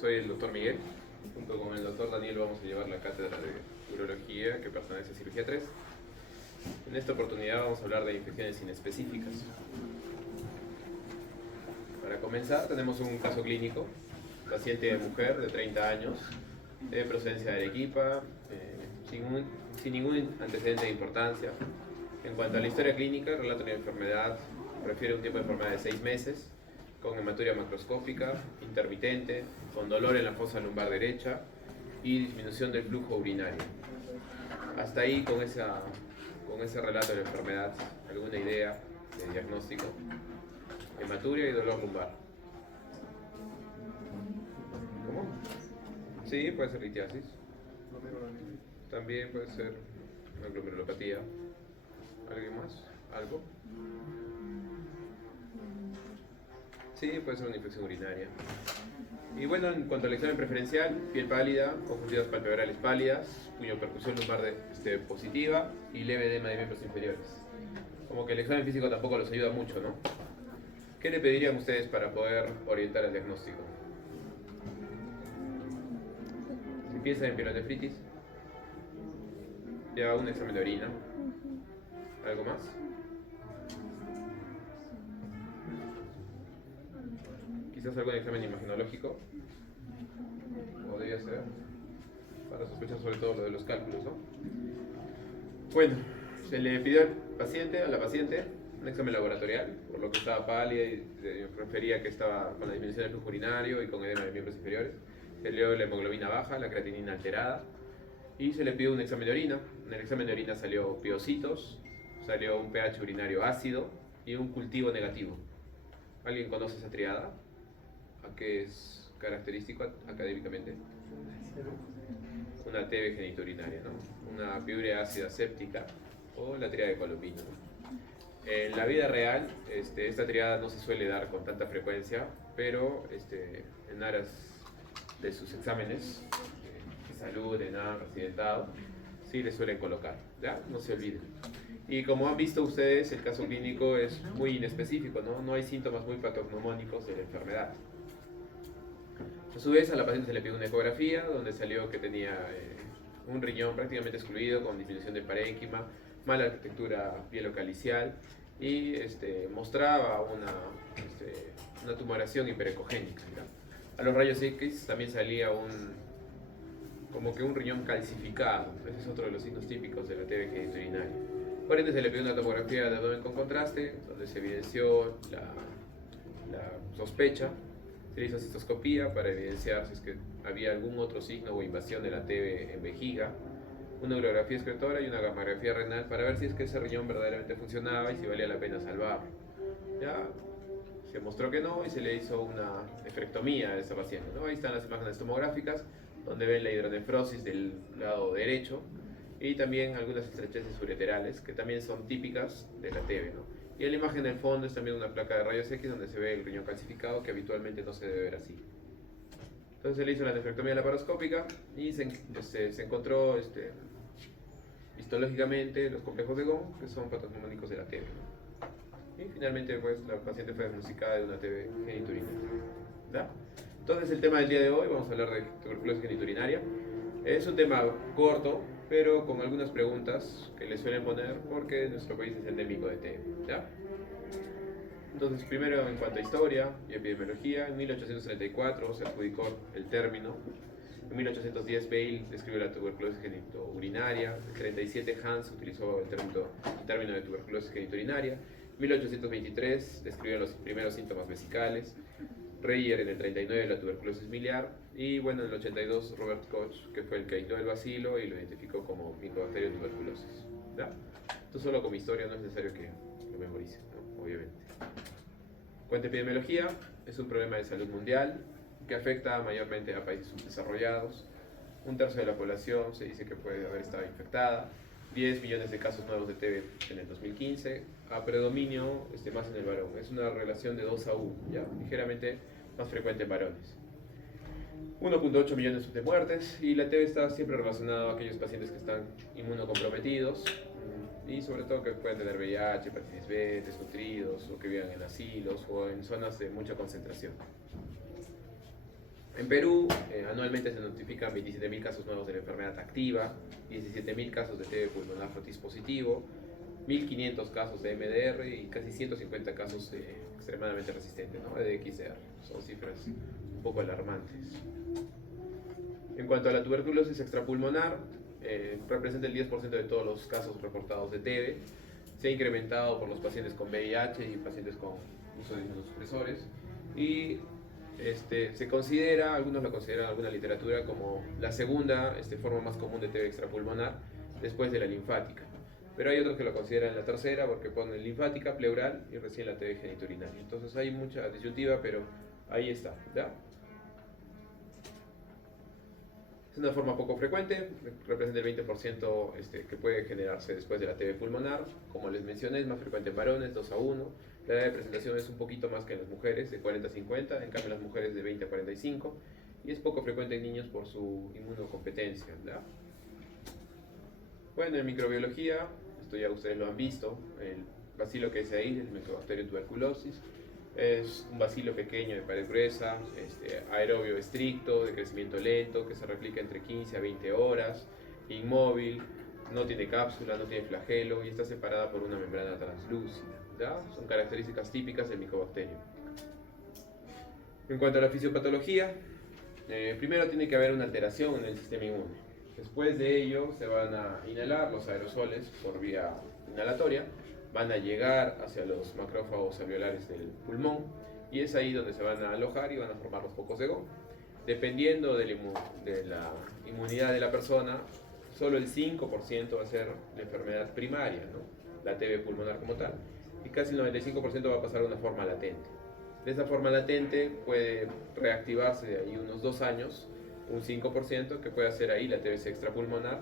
soy el doctor Miguel. Junto con el doctor Daniel vamos a llevar la cátedra de urología que pertenece a cirugía 3. En esta oportunidad vamos a hablar de infecciones inespecíficas. Para comenzar tenemos un caso clínico, paciente mujer de 30 años, de procedencia de Arequipa, sin ningún antecedente de importancia. En cuanto a la historia clínica, relata una enfermedad, refiere a un tiempo de enfermedad de 6 meses, con hematuria macroscópica, intermitente, con dolor en la fosa lumbar derecha y disminución del flujo urinario. Hasta ahí con ese relato de la enfermedad, ¿alguna idea de diagnóstico? Hematuria y dolor lumbar. ¿Cómo? Sí, puede ser litiasis. También puede ser una glomerulopatía. ¿Alguien más? ¿Algo? Sí, puede ser una infección urinaria. Y bueno, en cuanto al examen preferencial, piel pálida, conjuntivas palpebrales pálidas, puño percusión lumbar positiva y leve edema de miembros inferiores. Como que el examen físico tampoco los ayuda mucho, ¿no? ¿Qué le pedirían ustedes para poder orientar el diagnóstico? Si piensan en pielonefritis, ya un examen de orina. ¿Algo más? Quizás algún examen imagenológico. Podría ser. Para sospechar sobre todo lo de los cálculos, ¿no? Bueno, se le pidió a la paciente, un examen laboratorial, por lo que estaba pálida y refería que estaba con la disminución del flujo urinario y con edema de miembros inferiores. Se le dio la hemoglobina baja, la creatinina alterada y se le pidió un examen de orina. En el examen de orina salió piocitos, salió un pH urinario ácido y un cultivo negativo. ¿Alguien conoce esa triada? ¿A qué es característico académicamente? Una TB genitourinaria, ¿no? Una piurea ácida séptica o la triada de Colomino, ¿no? En la vida real, esta triada no se suele dar con tanta frecuencia, pero en aras de sus exámenes de salud, de nada, residentado, sí le suelen colocar, ¿ya? No se olviden. Y como han visto ustedes, el caso clínico es muy inespecífico, ¿no? No hay síntomas muy patognomónicos de la enfermedad. A su vez, a la paciente se le pidió una ecografía donde salió que tenía un riñón prácticamente excluido con disminución de parénquima, mala arquitectura pielocalicial y mostraba una tumoración hiperecogénica, ¿no? A los rayos X también salía como que un riñón calcificado. Ese es otro de los signos típicos de la TB genitourinaria. Por ende se le pidió una tomografía de abdomen con contraste donde se evidenció la sospecha. Se le hizo cistoscopía para evidenciar si es que había algún otro signo o invasión de la TB en vejiga, una urografía excretora y una gamografía renal para ver si es que ese riñón verdaderamente funcionaba y si valía la pena salvarlo. Ya se mostró que no y se le hizo una nefrectomía a esa paciente, ¿no? Ahí están las imágenes tomográficas donde ven la hidronefrosis del lado derecho y también algunas estrecheces ureterales que también son típicas de la TB, ¿no? Y en la imagen del fondo es también una placa de rayos X donde se ve el riñón calcificado, que habitualmente no se debe ver así. Entonces se le hizo la nefrectomía laparoscópica y se encontró histológicamente los complejos de Gauss, que son patognomónicos de la TB, ¿no? Y finalmente pues, la paciente fue diagnosticada de una TB genitourinaria, ¿da? Entonces el tema del día de hoy, vamos a hablar de tuberculosis genitourinaria. Es un tema corto, pero con algunas preguntas que le suelen poner porque nuestro país es endémico de TB, ¿ya? Entonces, primero en cuanto a historia y epidemiología, en 1834 se adjudicó el término. En 1810 Bale describió la tuberculosis genitourinaria. En 1937 Hans utilizó el término de tuberculosis genitourinaria. En 1823 describió los primeros síntomas vesicales. Reyer en el 39 la tuberculosis miliar y bueno, en el 82 Robert Koch, que fue el que aisló el bacilo y lo identificó como Mycobacterium tuberculosis, ¿ya? Esto solo como historia, no es necesario que lo memoricen, ¿no? Obviamente. Cuenta epidemiología, es un problema de salud mundial que afecta mayormente a países subdesarrollados. Un tercio de la población se dice que puede haber estado infectada. 10 millones de casos nuevos de TB en el 2015, a predominio más en el varón. Es una relación de 2 a 1, ¿ya? Ligeramente más frecuente en varones. 1.8 millones de muertes y la TB está siempre relacionada a aquellos pacientes que están inmunocomprometidos y sobre todo que pueden tener VIH, hepatitis B, desnutridos o que vivan en asilos o en zonas de mucha concentración. En Perú, anualmente se notifican 27.000 casos nuevos de la enfermedad activa, 17.000 casos de TB pulmonar frotis positivo, 1.500 casos de MDR y casi 150 casos de extremadamente resistentes, ¿no? De XR. Son cifras un poco alarmantes. En cuanto a la tuberculosis extrapulmonar, representa el 10% de todos los casos reportados de TB. Se ha incrementado por los pacientes con VIH y pacientes con uso de inmunosupresores. Y se considera, algunos lo consideran en alguna literatura, como la segunda forma más común de TB extrapulmonar después de la linfática. Pero hay otros que lo consideran la tercera porque ponen linfática, pleural y recién la TB geniturinaria. Entonces hay mucha disyuntiva, pero ahí está, ¿ya? Es una forma poco frecuente, representa el 20% que puede generarse después de la TB pulmonar. Como les mencioné, es más frecuente en varones, 2-1. La edad de presentación es un poquito más que en las mujeres, de 40 a 50, en cambio en las mujeres de 20 a 45. Y es poco frecuente en niños por su inmunocompetencia, ¿verdad? Bueno, en microbiología, esto ya ustedes lo han visto, el bacilo que es ahí, el Mycobacterium tuberculosis. Es un bacilo pequeño de pared gruesa, aerobio estricto, de crecimiento lento, que se replica entre 15 a 20 horas, inmóvil, no tiene cápsula, no tiene flagelo y está separada por una membrana translúcida, ¿ya? Son características típicas del Mycobacterium. En cuanto a la fisiopatología, primero tiene que haber una alteración en el sistema inmune. Después de ello se van a inhalar los aerosoles por vía inhalatoria, van a llegar hacia los macrófagos alveolares del pulmón y es ahí donde se van a alojar y van a formar los focos de Gauss. Dependiendo de la inmunidad de la persona, solo el 5% va a ser la enfermedad primaria, ¿no? La TB pulmonar como tal, y casi el 95% va a pasar a una forma latente. De esa forma latente puede reactivarse de ahí unos 2 años, un 5% que puede hacer ahí la TBC extrapulmonar,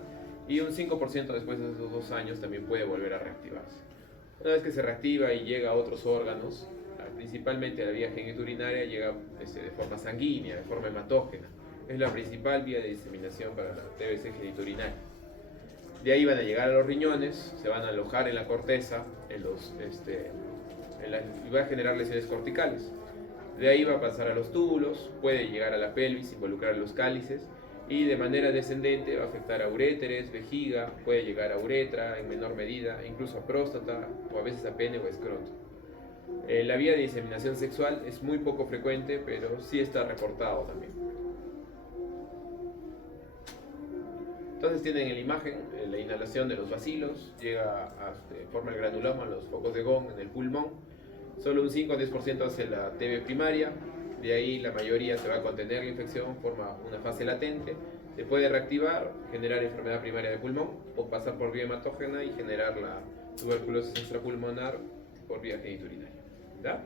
y un 5% después de esos 2 años también puede volver a reactivarse. Una vez que se reactiva y llega a otros órganos, principalmente a la vía geniturinaria, llega de forma sanguínea, de forma hematógena. Es la principal vía de diseminación para la TBC geniturinaria. De ahí van a llegar a los riñones, se van a alojar en la corteza y va a generar lesiones corticales. De ahí va a pasar a los túbulos, puede llegar a la pelvis, involucrar los cálices, y de manera descendente va a afectar a uréteres, vejiga, puede llegar a uretra en menor medida, incluso a próstata o a veces a pene o escroto. La vía de diseminación sexual es muy poco frecuente, pero sí está reportado también. Entonces tienen en la imagen la inhalación de los bacilos, forma el granuloma, los focos de Gauss en el pulmón. Solo un 5 a 10% hace la TB primaria. De ahí la mayoría se va a contener la infección, forma una fase latente, se puede reactivar, generar enfermedad primaria de pulmón o pasar por vía hematógena y generar la tuberculosis extrapulmonar por vía geniturinaria. ¿Ya?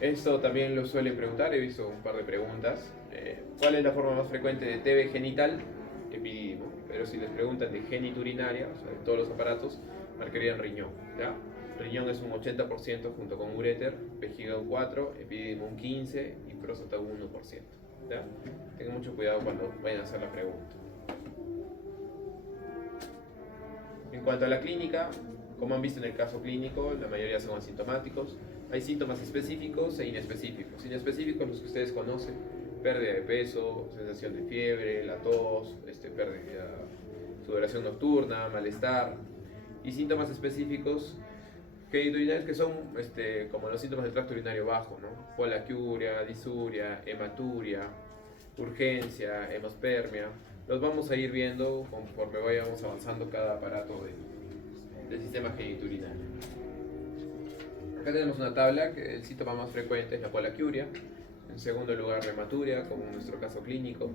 Esto también lo suelen preguntar, he visto un par de preguntas. ¿Cuál es la forma más frecuente de TB genital? Epidídimo. Pero si les preguntan de geniturinaria, o sea, de todos los aparatos, marcarían riñón, ¿ya? Riñón es un 80% junto con uréter, vejiga un 4%, epidídimo un 15% y próstata un 1%, ¿ya? Tengan mucho cuidado cuando vayan a hacer la pregunta. En cuanto a la clínica, como han visto en el caso clínico, la mayoría son asintomáticos. Hay síntomas específicos e inespecíficos. Inespecíficos los que ustedes conocen: pérdida de peso, sensación de fiebre, la tos, pérdida, sudoración nocturna, malestar. Y síntomas específicos geniturinarios que son como los síntomas del tracto urinario bajo, ¿no? Polaquiuria, disuria, hematuria, urgencia, hemospermia. Los vamos a ir viendo conforme vayamos avanzando cada aparato del sistema geniturinario. Acá tenemos una tabla que el síntoma más frecuente es la polaquiuria. En segundo lugar, la hematuria, como en nuestro caso clínico.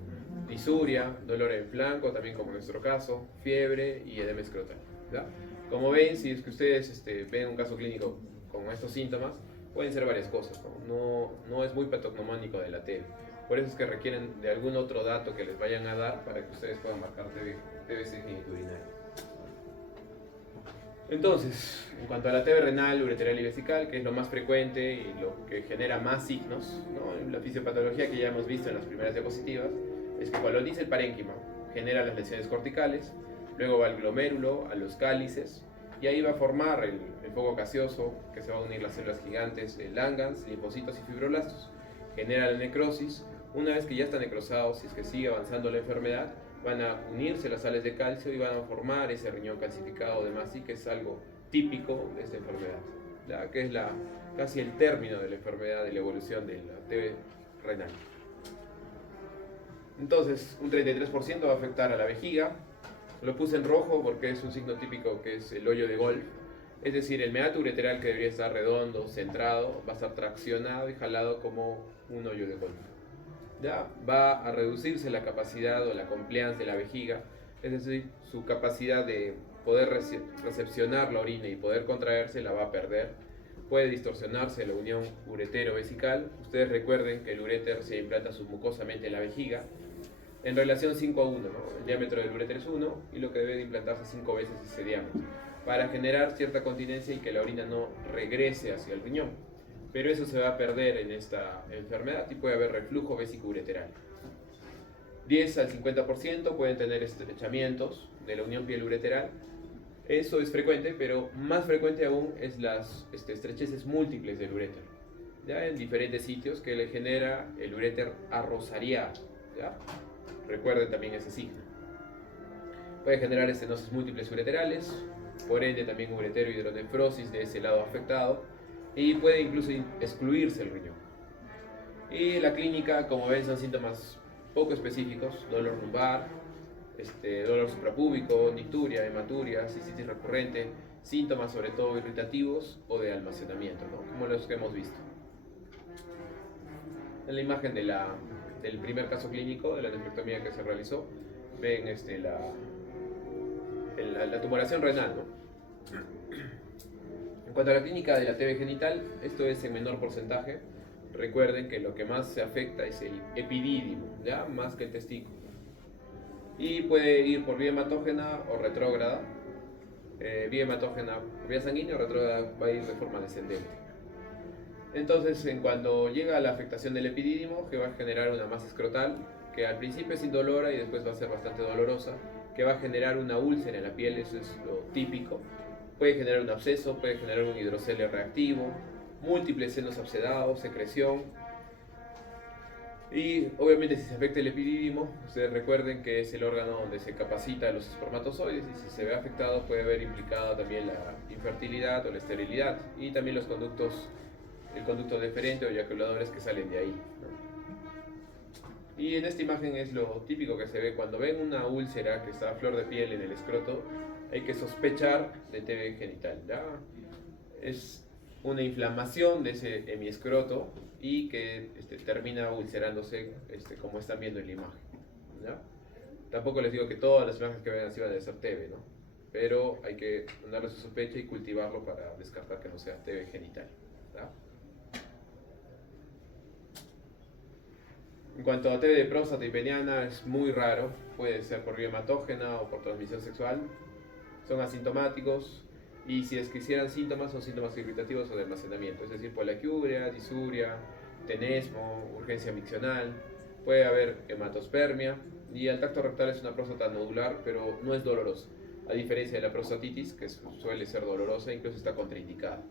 Disuria, dolor en flanco, también como en nuestro caso. Fiebre y edema escrotal, ¿ya? Como ven, si es que ustedes ven un caso clínico con estos síntomas, pueden ser varias cosas, ¿no? No es muy patognomónico de la TB. Por eso es que requieren de algún otro dato que les vayan a dar para que ustedes puedan marcar TBC geniturinaria. Entonces, en cuanto a la TB renal, ureteral y vesical, que es lo más frecuente y lo que genera más signos, ¿no? La fisiopatología que ya hemos visto en las primeras diapositivas es que cuando dice el parénquima genera las lesiones corticales, luego va al glomérulo, a los cálices, y ahí va a formar el foco gaseoso que se va a unir las células gigantes, Langhans, linfocitos y fibroblastos. Genera la necrosis. Una vez que ya está necrosado, si es que sigue avanzando la enfermedad, van a unirse las sales de calcio y van a formar ese riñón calcificado de Masi, que es algo típico de esta enfermedad, ¿ya? Que es casi el término de la enfermedad, de la evolución de la TB renal. Entonces, un 33% va a afectar a la vejiga. Lo puse en rojo porque es un signo típico que es el hoyo de golf. Es decir, el meato ureteral, que debería estar redondo, centrado, va a estar traccionado y jalado como un hoyo de golf. ¿Ya? Va a reducirse la capacidad o la compliance de la vejiga, es decir, su capacidad de poder recepcionar la orina y poder contraerse la va a perder. Puede distorsionarse la unión uretero-vesical. Ustedes recuerden que el uréter se implanta submucosamente en la vejiga en relación 5 a 1, ¿no? El diámetro del uréter es 1 y lo que debe de implantarse 5 veces ese diámetro para generar cierta continencia y que la orina no regrese hacia el riñón. Pero eso se va a perder en esta enfermedad y puede haber reflujo vésico-ureteral. 10 al 50% pueden tener estrechamientos de la unión piel-ureteral. Eso es frecuente, pero más frecuente aún es las estrecheces múltiples del uréter, ¿ya? En diferentes sitios que le genera el uréter arrosariado, ¿ya? Recuerden también ese signo. Puede generar estenosis múltiples ureterales, por ende también uretero-hidronefrosis de ese lado afectado, y puede incluso excluirse el riñón. Y la clínica, como ven, son síntomas poco específicos: dolor lumbar, dolor suprapúbico, nicturia, hematuria, cistitis recurrente, síntomas sobre todo irritativos o de almacenamiento, ¿no? Como los que hemos visto. En la imagen del primer caso clínico de la nefrectomía que se realizó, ven la tumoración renal, ¿no? En cuanto a la clínica de la TB genital, esto es en menor porcentaje. Recuerden que lo que más se afecta es el epidídimo, ¿ya? Más que el testículo. Y puede ir por vía hematógena o retrógrada. Vía hematógena por vía sanguínea o retrógrada va a ir de forma descendente. Entonces, en cuanto llega a la afectación del epidídimo, que va a generar una masa escrotal, que al principio es indolora y después va a ser bastante dolorosa, que va a generar una úlcera en la piel, eso es lo típico. Puede generar un absceso, puede generar un hidrocelio reactivo, múltiples senos abscedados, secreción. Y obviamente si se afecta el epidídimo, ustedes recuerden que es el órgano donde se capacita los espermatozoides, y si se ve afectado puede haber implicado también la infertilidad o la esterilidad y también los conductos, el conducto deferente o eyaculadores que salen de ahí, ¿no? Y en esta imagen es lo típico que se ve cuando ven una úlcera que está a flor de piel en el escroto. Hay que sospechar de TB genital, ¿ya? Es una inflamación de ese hemiescroto y que termina ulcerándose, como están viendo en la imagen, ¿ya? Tampoco les digo que todas las imágenes que vean así van a ser TB, ¿no? Pero hay que darle su sospecha y cultivarlo para descartar que no sea TB genital, ¿ya? En cuanto a TB de próstata y peniana, es muy raro. Puede ser por vía hematógena o por transmisión sexual. Son asintomáticos y si es que hicieran síntomas, son síntomas irritativos o de almacenamiento, es decir, poliaquiuria, disuria, tenesmo, urgencia miccional. Puede haber hematospermia y el tacto rectal es una próstata nodular, pero no es dolorosa, a diferencia de la prostatitis, que suele ser dolorosa e incluso está contraindicada.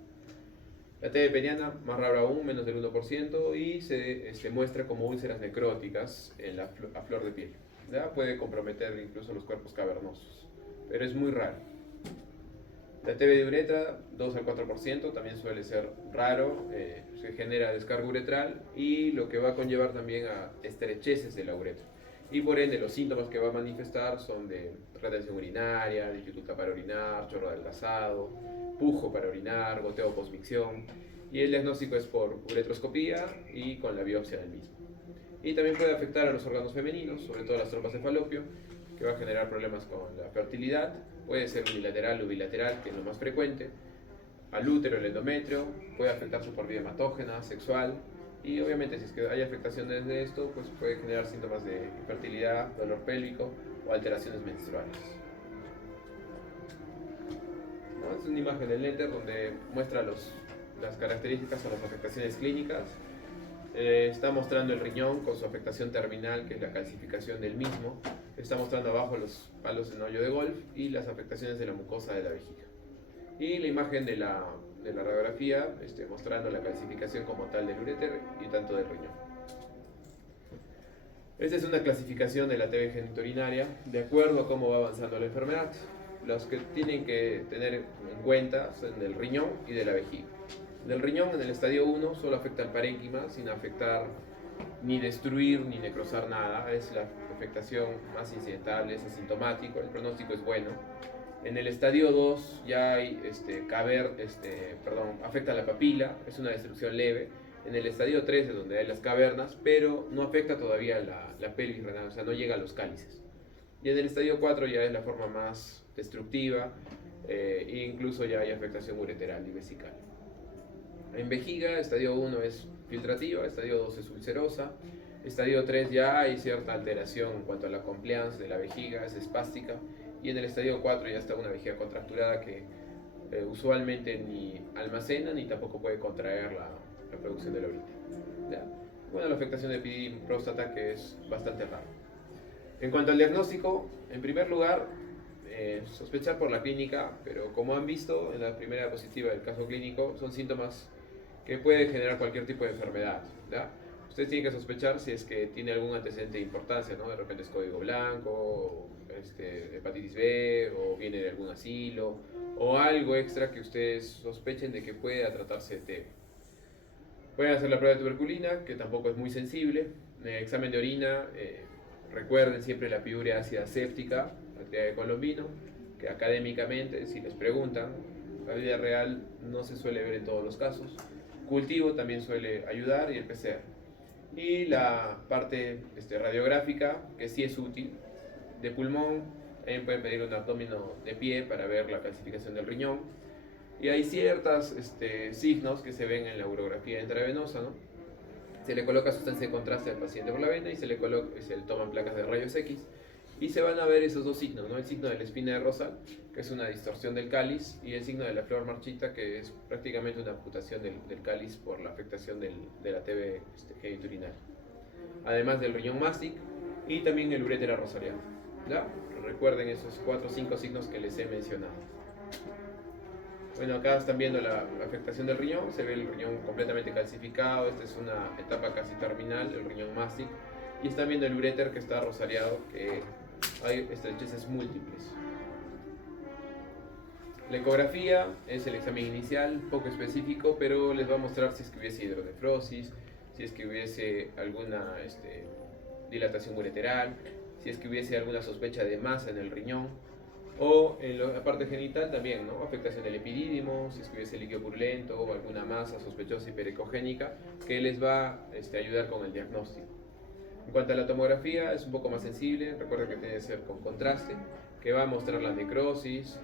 La TB peniana, más raro aún, menos del 1%, y se muestra como úlceras necróticas a flor de piel, ¿ya? Puede comprometer incluso los cuerpos cavernosos, pero es muy raro. La TB de uretra, 2 al 4%, también suele ser raro, se genera descarga uretral y lo que va a conllevar también a estrecheces de la uretra. Y por ende los síntomas que va a manifestar son de retención urinaria, dificultad para orinar, chorro adelgazado, pujo para orinar, goteo posmicción. Y el diagnóstico es por uretroscopía y con la biopsia del mismo. Y también puede afectar a los órganos femeninos, sobre todo las trompas de falopio, que va a generar problemas con la fertilidad. Puede ser unilateral o bilateral, que es lo más frecuente. Al útero, el endometrio, puede afectarse por vía hematógena, sexual. Y obviamente si es que hay afectaciones de esto, pues puede generar síntomas de infertilidad, dolor pélvico o alteraciones menstruales. ¿No? Es una imagen del Letter donde muestra las características o las afectaciones clínicas. Está mostrando el riñón con su afectación terminal, que es la calcificación del mismo. Está mostrando abajo los palos en hoyo de golf y las afectaciones de la mucosa de la vejiga. y la imagen de la radiografía mostrando la clasificación como tal del uréter y tanto del riñón. Esta es una clasificación de la TB genitourinaria de acuerdo a cómo va avanzando la enfermedad. Los que tienen que tener en cuenta son del riñón y de la vejiga. Del riñón, en el estadio 1, solo afecta al parénquima sin afectar ni destruir ni necrosar nada. Es la afectación más incidental, es asintomático, el pronóstico es bueno. En el estadio 2 ya hay afecta la papila, es una destrucción leve. En el estadio 3 es donde hay las cavernas, pero no afecta todavía la pelvis renal, o sea, no llega a los cálices. Y en el estadio 4 ya es la forma más destructiva, e incluso ya hay afectación ureteral y vesical. En vejiga, estadio 1 es filtrativa, estadio 2 es ulcerosa, estadio 3 ya hay cierta alteración en cuanto a la compliance de la vejiga, es espástica, y en el estadio 4 ya está una vejiga contracturada que usualmente ni almacena ni tampoco puede contraer la producción de la orina. ¿Ya? Bueno, la afectación de epididymo próstata, que es bastante rara. En cuanto al diagnóstico, en primer lugar, sospechar por la clínica, pero como han visto en la primera diapositiva del caso clínico, son síntomas que pueden generar cualquier tipo de enfermedad. ¿Ya? Ustedes tienen que sospechar si es que tiene algún antecedente de importancia, ¿no? De repente es código blanco, hepatitis B, o viene de algún asilo, o algo extra que ustedes sospechen de que pueda tratarse de TB. Pueden hacer la prueba de tuberculina, que tampoco es muy sensible. Examen de orina, recuerden siempre la piurea ácida séptica, la triada de Colombino, que académicamente, si les preguntan, la vida real no se suele ver en todos los casos. Cultivo también suele ayudar, y el PCR. Y la parte radiográfica, que sí es útil, de pulmón, también pueden pedir un abdomino de pie para ver la calcificación del riñón. Y hay ciertos signos que se ven en la urografía intravenosa, ¿no? Se le coloca sustancia de contraste al paciente por la vena y se le toman placas de rayos X y se van a ver esos dos signos, ¿no? El signo de la espina de Rosal, que es una distorsión del cáliz, y el signo de la flor marchita, que es prácticamente una amputación del cáliz por la afectación de la TB genitourinaria. Además del riñón mástic y también el uréter rosariano. ¿Ya? Recuerden esos 4 o 5 signos que les he mencionado. Bueno, acá están viendo la afectación del riñón, se ve el riñón completamente calcificado, esta es una etapa casi terminal, el riñón mástic, y están viendo el uréter que está rosariado, que hay estrecheces múltiples. La ecografía es el examen inicial, poco específico, pero les va a mostrar si es que hubiese hidronefrosis, si es que hubiese alguna dilatación ureteral, si es que hubiese alguna sospecha de masa en el riñón, o en la parte genital también, ¿no? Afectación del epidídimo, si es que hubiese líquido purulento o alguna masa sospechosa hiperecogénica, que les va a ayudar con el diagnóstico. En cuanto a la tomografía, es un poco más sensible, recuerden que tiene que ser con contraste, que va a mostrar la necrosis,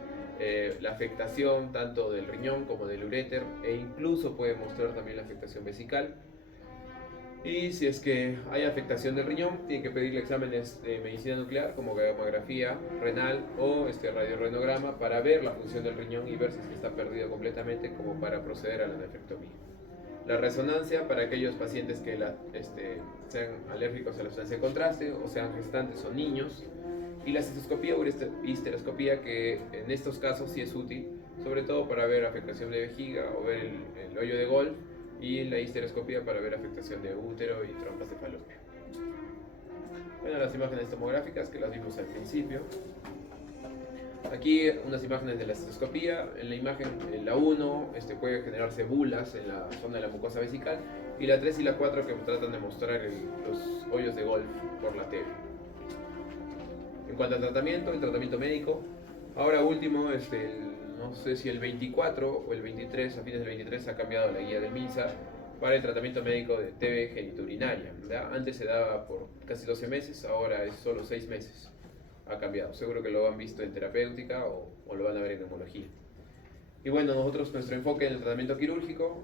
la afectación tanto del riñón como del uréter, e incluso puede mostrar también la afectación vesical. Y si es que hay afectación del riñón, tienen que pedirle exámenes de medicina nuclear como gamografía renal o radiorrenograma para ver la función del riñón y ver si está perdido completamente, como para proceder a la nefrectomía. La resonancia para aquellos pacientes que sean alérgicos a la sustancia de contraste o sean gestantes o niños. Y la cistoscopía o histeroscopía, que en estos casos sí es útil, sobre todo para ver afectación de vejiga o ver el hoyo de golf, y la histeroscopía para ver afectación de útero y trompas de falopio. Bueno, las imágenes tomográficas que las vimos al principio. Aquí unas imágenes de la cistoscopía. En la imagen, en la 1 puede generarse bulas en la zona de la mucosa vesical, y la 3 y la 4 que tratan de mostrar los hoyos de golf por la TB. En cuanto al tratamiento, el tratamiento médico, ahora último, no sé si el 24 o el 23, a fines del 23 ha cambiado la guía del MINSA para el tratamiento médico de TB genitourinaria, ¿verdad? Antes se daba por casi 12 meses, ahora es solo 6 meses. Ha cambiado, seguro que lo han visto en terapéutica o lo van a ver en neumología. Y bueno, nosotros nuestro enfoque en el tratamiento quirúrgico,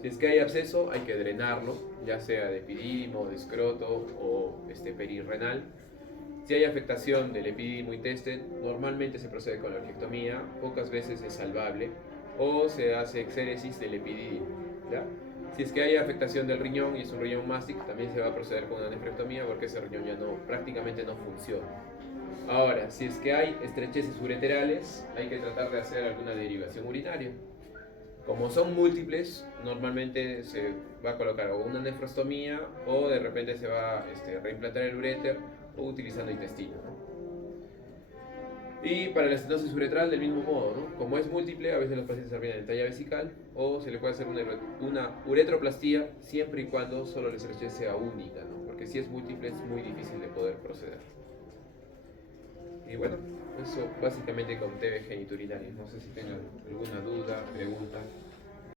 si es que hay absceso hay que drenarlo, ya sea de epidídimo, de escroto o perirrenal. Si hay afectación del epidídimo y testes, normalmente se procede con la orquiectomía, pocas veces es salvable, o se hace exéresis del epidídimo, ¿ya? Si es que hay afectación del riñón y es un riñón mástic, también se va a proceder con una nefrectomía porque ese riñón ya prácticamente no funciona. Ahora, si es que hay estrecheces ureterales, hay que tratar de hacer alguna derivación urinaria. Como son múltiples, normalmente se va a colocar o una nefrostomía o de repente se va a reimplantar el uréter o utilizando intestino, ¿no? Y para la estenosis uretral del mismo modo, ¿no? Como es múltiple, a veces los pacientes terminan en talla vesical o se le puede hacer una uretroplastía siempre y cuando solo la estrechez sea única, ¿no? Porque si es múltiple es muy difícil de poder proceder. Y bueno, eso básicamente con TB geniturinario. No sé si tengan alguna duda, pregunta.